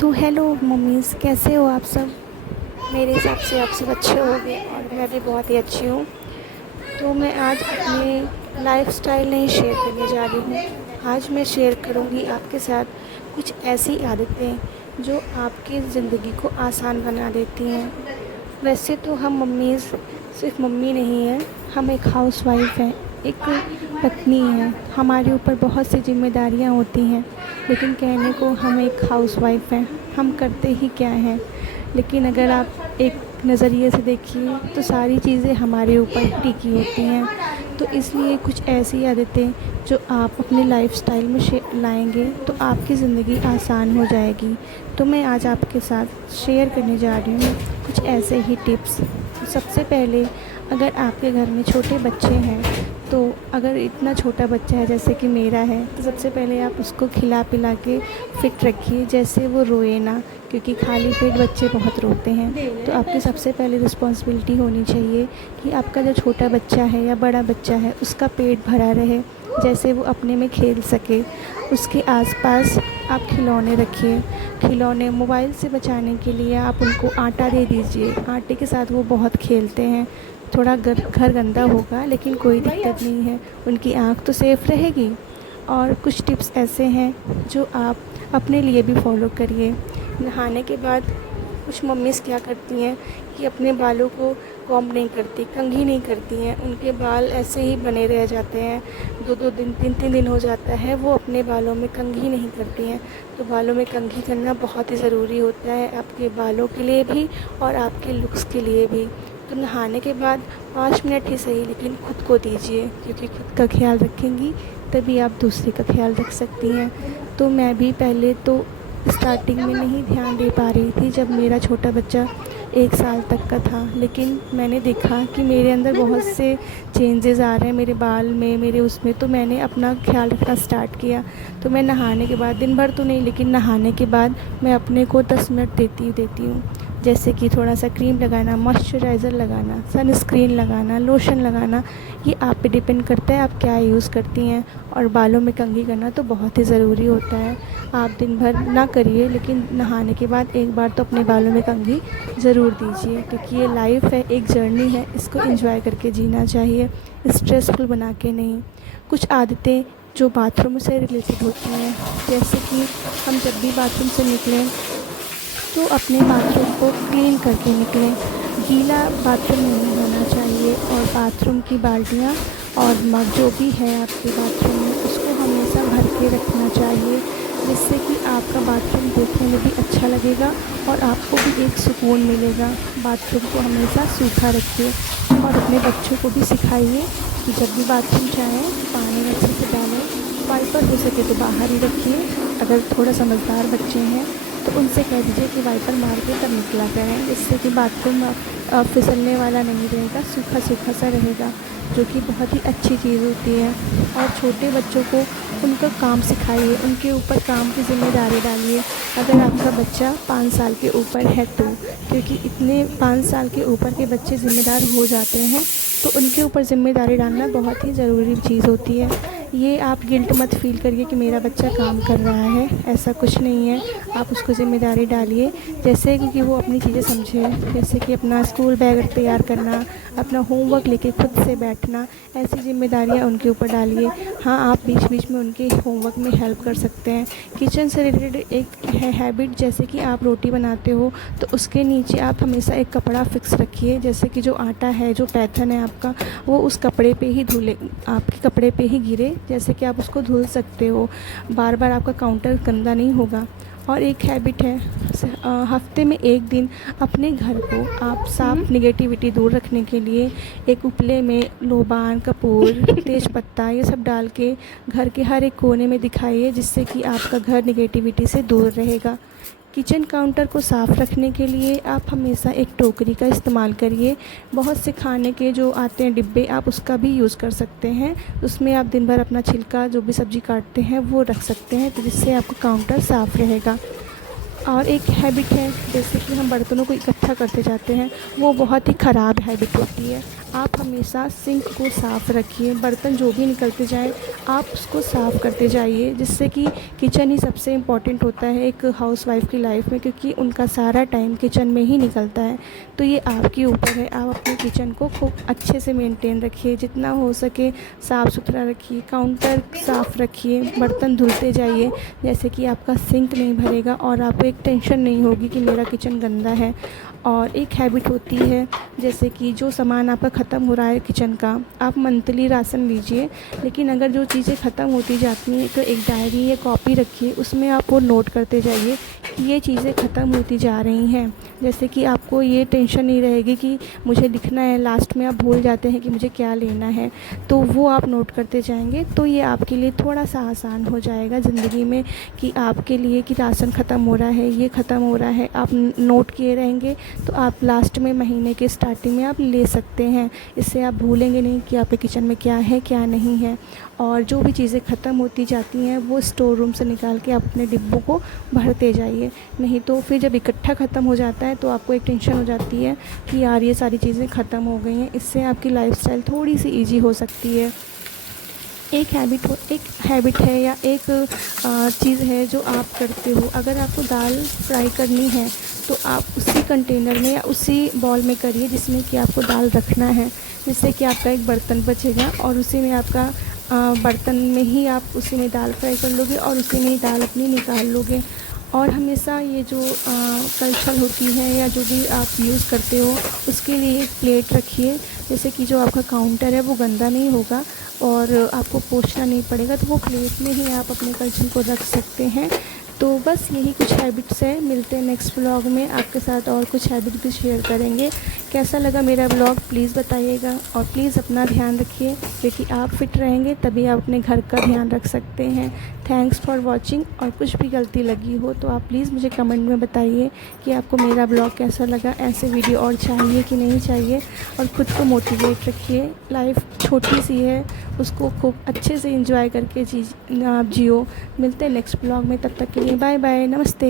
तो hello mummy's, कैसे हो आप सब। मेरे हिसाब से आप सब अच्छे होंगे और मैं भी बहुत ही अच्छी हूँ। तो मैं आज अपनी लाइफ़स्टाइल नहीं शेयर करने जा रही हूँ। आज मैं शेयर करूँगी आपके साथ कुछ ऐसी आदतें जो आपकी ज़िंदगी को आसान बना देती हैं। वैसे तो हम मम्मीज़ सिर्फ मम्मी नहीं हैं, हम एक हाउसवाइफ़ हैं, एक पत्नी हैं। हमारे ऊपर बहुत सी ज़िम्मेदारियाँ होती हैं, लेकिन कहने को हम एक हाउसवाइफ़ हैं, हम करते ही क्या हैं। लेकिन अगर आप एक नज़रिए से देखिए तो सारी चीज़ें हमारे ऊपर ही टिकी होती हैं। तो इसलिए कुछ ऐसी आदतें जो आप अपनी लाइफ़स्टाइल में लाएँगे तो आपकी ज़िंदगी आसान हो जाएगी। तो मैं आज आपके साथ शेयर करने जा रही हूँ कुछ ऐसे ही टिप्स। सबसे पहले, अगर आपके घर में छोटे बच्चे हैं तो अगर इतना छोटा बच्चा है जैसे कि मेरा है, तो सबसे पहले आप उसको खिला पिला के फ़िट रखिए, जैसे वो रोए ना, क्योंकि खाली पेट बच्चे बहुत रोते हैं। तो आपकी सबसे पहले रिस्पॉन्सिबिलिटी होनी चाहिए कि आपका जो छोटा बच्चा है या बड़ा बच्चा है उसका पेट भरा रहे, जैसे वो अपने में खेल सके। उसके आसपास आप खिलौने रखिए। खिलौने मोबाइल से बचाने के लिए आप उनको आटा दे दीजिए, आटे के साथ वो बहुत खेलते हैं। थोड़ा घर गंदा होगा लेकिन कोई दिक्कत नहीं है, उनकी आँख तो सेफ़ रहेगी। और कुछ टिप्स ऐसे हैं जो आप अपने लिए भी फॉलो करिए। नहाने के बाद कुछ मम्मीज़ क्या करती हैं कि अपने बालों को कॉम्ब नहीं करती, कंघी नहीं करती हैं, उनके बाल ऐसे ही बने रह जाते हैं। 2-2 दिन, 3-3 दिन हो जाता है, वो अपने बालों में कंघी नहीं करती हैं। तो बालों में कंघी करना बहुत ही ज़रूरी होता है, आपके बालों के लिए भी और आपके लुक्स के लिए भी। तो नहाने के बाद 5 मिनट ही सही, लेकिन खुद को दीजिए, क्योंकि खुद का ख्याल रखेंगी तभी आप दूसरे का ख्याल रख सकती हैं। तो मैं भी पहले तो स्टार्टिंग में नहीं ध्यान दे पा रही थी जब मेरा छोटा बच्चा 1 साल तक का था, लेकिन मैंने देखा कि मेरे अंदर बहुत से चेंजेस आ रहे हैं, मेरे बाल में, मेरे उसमें। तो मैंने अपना ख्याल रखना स्टार्ट किया। तो मैं नहाने के बाद, दिन भर तो नहीं लेकिन नहाने के बाद मैं अपने को 10 मिनट देती हूँ। जैसे कि थोड़ा सा क्रीम लगाना, मॉइस्चराइज़र लगाना, सनस्क्रीन लगाना, लोशन लगाना। ये आप पे डिपेंड करता है आप क्या यूज़ करती हैं। और बालों में कंघी करना तो बहुत ही ज़रूरी होता है। आप दिन भर ना करिए, लेकिन नहाने के बाद एक बार तो अपने बालों में कंघी ज़रूर दीजिए, क्योंकि ये लाइफ़ है, एक जर्नी है, इसको एंजॉय करके जीना चाहिए, स्ट्रेसफुल बना के नहीं। कुछ आदतें जो बाथरूम से रिलेटेड होती हैं, जैसे कि हम जब भी बाथरूम से निकलें तो अपने बाथरूम को क्लीन करके निकलें। गीला बाथरूम नहीं होना चाहिए। और बाथरूम की बाल्टियाँ और मग जो भी है आपके बाथरूम में, उसको हमेशा भर के रखना चाहिए, जिससे कि आपका बाथरूम देखने में भी अच्छा लगेगा और आपको भी एक सुकून मिलेगा। बाथरूम को हमेशा सूखा रखिए और अपने बच्चों को भी सिखाइए कि जब भी बाथरूम जाएँ पानी अच्छे से डालें। वाइपर हो सके तो बाहर ही रखिए। अगर थोड़ा समझदार बच्चे हैं तो उनसे कह दीजिए कि वाइपर मार के तब निकला करें, जिससे कि बाथरूम फिसलने वाला नहीं रहेगा, सूखा सूखा सा रहेगा, जो कि बहुत ही अच्छी चीज़ होती है। और छोटे बच्चों को उनका काम सिखाइए, उनके ऊपर काम की ज़िम्मेदारी डालिए। अगर आपका बच्चा 5 साल के ऊपर है तो, क्योंकि इतने 5 साल के ऊपर के बच्चे ज़िम्मेदार हो जाते हैं, तो उनके ऊपर ज़िम्मेदारी डालना बहुत ही ज़रूरी चीज़ होती है। ये आप गिल्ट मत फ़ील करिए कि मेरा बच्चा काम कर रहा है, ऐसा कुछ नहीं है। आप उसको ज़िम्मेदारी डालिए, जैसे कि वो अपनी चीज़ें समझे, जैसे कि अपना स्कूल बैग तैयार करना, अपना होमवर्क लेके खुद से बैठना, ऐसी ज़िम्मेदारियाँ उनके ऊपर डालिए। हाँ, आप बीच बीच में उनके होमवर्क में हेल्प कर सकते हैं। किचन से रिलेटेड एक है हैबिट, जैसे कि आप रोटी बनाते हो तो उसके नीचे आप हमेशा एक कपड़ा फ़िक्स रखिए, जैसे कि जो आटा है, जो पैथन है आपका, वो उस कपड़े पे ही धुले, आपके कपड़े पे ही गिरे, जैसे कि आप उसको धुल सकते हो। बार बार आपका काउंटर गंदा नहीं होगा। और एक हैबिट है, हफ्ते में 1 दिन अपने घर को आप साफ निगेटिविटी दूर रखने के लिए एक उपले में लोबान, कपूर, तेज पत्ता, ये सब डाल के घर के हर एक कोने में दिखाइए, जिससे कि आपका घर निगेटिविटी से दूर रहेगा। किचन काउंटर को साफ़ रखने के लिए आप हमेशा एक टोकरी का इस्तेमाल करिए। बहुत से खाने के जो आते हैं डिब्बे, आप उसका भी यूज़ कर सकते हैं। उसमें आप दिन भर अपना छिलका, जो भी सब्ज़ी काटते हैं, वो रख सकते हैं, तो जिससे आपका काउंटर साफ़ रहेगा। और एक हैबिट है, जैसे कि हम बर्तनों को इकट्ठा करते जाते हैं, वो बहुत ही ख़राब हैबिट होती है। आप हमेशा सिंक को साफ़ रखिए, बर्तन जो भी निकलते जाएँ आप उसको साफ़ करते जाइए, जिससे कि किचन ही सबसे इम्पॉर्टेंट होता है एक हाउसवाइफ़ की लाइफ में, क्योंकि उनका सारा टाइम किचन में ही निकलता है। तो ये आपके ऊपर है, आप अपने किचन को खूब अच्छे से मेंटेन रखिए, जितना हो सके साफ़ सुथरा रखिए, काउंटर साफ़ रखिए, बर्तन धुलते जाइए, जैसे कि आपका सिंक नहीं भरेगा और आपको एक टेंशन नहीं होगी कि मेरा किचन गंदा है। और एक हैबिट होती है, जैसे कि जो सामान आपका ख़त्म हो रहा है किचन का, आप मंथली राशन लीजिए, लेकिन अगर जो चीज़ें ख़त्म होती जाती हैं तो एक डायरी या कॉपी रखिए, उसमें आप वो नोट करते जाइए कि ये चीज़ें ख़त्म होती जा रही हैं। जैसे कि आपको ये टेंशन नहीं रहेगी कि मुझे लिखना है, लास्ट में आप भूल जाते हैं कि मुझे क्या लेना है, तो वो आप नोट करते जाएंगे, तो ये आपके लिए थोड़ा सा आसान हो जाएगा ज़िंदगी में, कि आपके लिए कि राशन ख़त्म हो रहा है, ये ख़त्म हो रहा है, आप नोट किए रहेंगे तो आप लास्ट में महीने के स्टार्टिंग में आप ले सकते हैं। इससे आप भूलेंगे नहीं कि आपके किचन में क्या है क्या नहीं है। और जो भी चीज़ें ख़त्म होती जाती हैं वो स्टोर रूम से निकाल के आप अपने डिब्बों को भरते जाइए, नहीं तो फिर जब इकट्ठा ख़त्म हो जाता है तो आपको एक टेंशन हो जाती है कि यार ये सारी चीज़ें ख़त्म हो गई हैं। इससे आपकी लाइफ़स्टाइल थोड़ी सी ईज़ी हो सकती है। एक हैबिट है या एक चीज़ है जो आप करते हो, अगर आपको दाल फ्राई करनी है तो आप उसी कंटेनर में या उसी बॉल में करिए जिसमें कि आपको दाल रखना है, जिससे कि आपका एक बर्तन बचेगा और उसी में आपका बर्तन में ही आप उसी में दाल फ्राई कर लोगे और उसी में ही दाल अपनी निकाल लोगे। और हमेशा ये जो कलछल होती है या जो भी आप यूज़ करते हो उसके लिए एक प्लेट रखिए, जैसे कि जो आपका काउंटर है वो गंदा नहीं होगा और आपको पोंछना नहीं पड़ेगा, तो वो प्लेट में ही आप अपने कलछल को रख सकते हैं। तो बस यही कुछ हैबिट्स हैं। मिलते हैं नेक्स्ट व्लॉग में, आपके साथ और कुछ हैबिट भी शेयर करेंगे। कैसा लगा मेरा व्लॉग प्लीज़ बताइएगा और प्लीज़ अपना ध्यान रखिए, क्योंकि आप फिट रहेंगे तभी आप अपने घर का ध्यान रख सकते हैं। Thanks for watching. और कुछ भी गलती लगी हो तो आप प्लीज़ मुझे कमेंट में बताइए कि आपको मेरा ब्लॉग कैसा लगा, ऐसे वीडियो और चाहिए कि नहीं चाहिए। और ख़ुद को मोटिवेट रखिए, लाइफ छोटी सी है, उसको खूब अच्छे से एंजॉय करके आप जियो। मिलते हैं नेक्स्ट ब्लॉग में, तब तक के लिए बाय बाय, नमस्ते।